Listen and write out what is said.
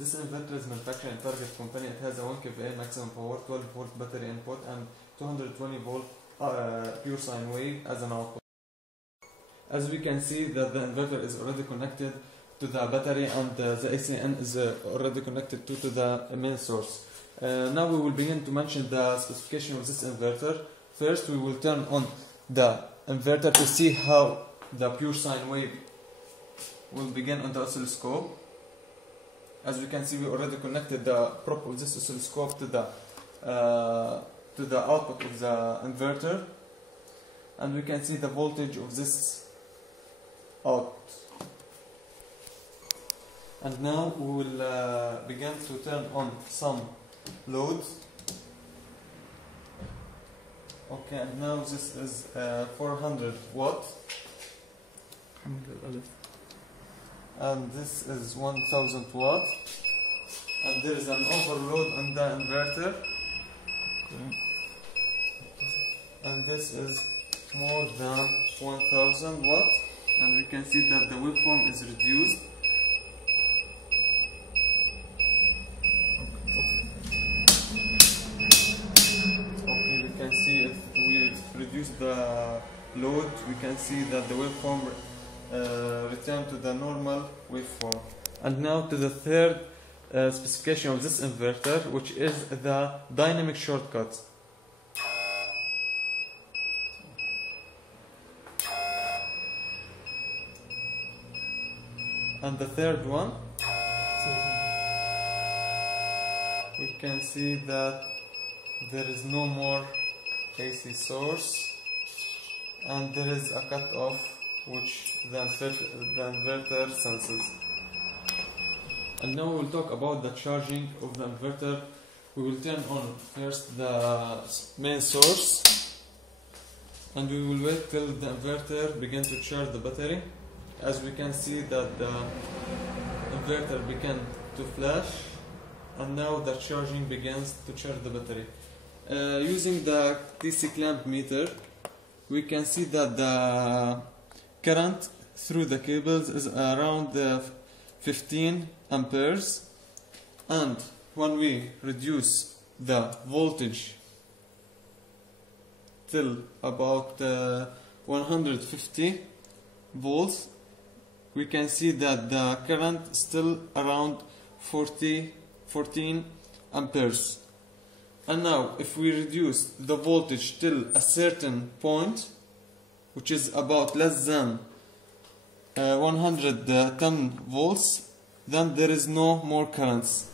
This inverter is manufactured in Target company. It has a 1 kVA maximum power, 12 volt battery input, and 220 volt pure sine wave as an output. As we can see that the inverter is already connected to the battery, and the SINE is already connected to the main source. Now we will begin to mention the specification of this inverter. First we will turn on the inverter to see how the pure sine wave will begin on the oscilloscope. As we can see, we already connected the prop of this oscilloscope to the output of the inverter, and we can see the voltage of this out. And now we will begin to turn on some loads. Okay, and now this is 400 watt, and this is 1000 watt, and there is an overload on the inverter, and this is more than 1000 watt, and we can see that the waveform is reduced. Okay, we can see if we reduce the load, we can see that the waveform return to the normal waveform. And now to the third specification of this inverter, which is the dynamic shortcut. And the third one, we can see that there is no more AC source, and there is a cut-off which the inverter senses. And now we will talk about the charging of the inverter. We will turn on first the main source, and we will wait till the inverter begins to charge the battery. As we can see that the inverter began to flash, and now the charging begins to charge the battery. Using the DC clamp meter, we can see that the current through the cables is around 15 amperes, and when we reduce the voltage till about 150 volts, we can see that the current is still around 14 amperes. And now if we reduce the voltage till a certain point, which is about less than 110 volts, then there is no more currents.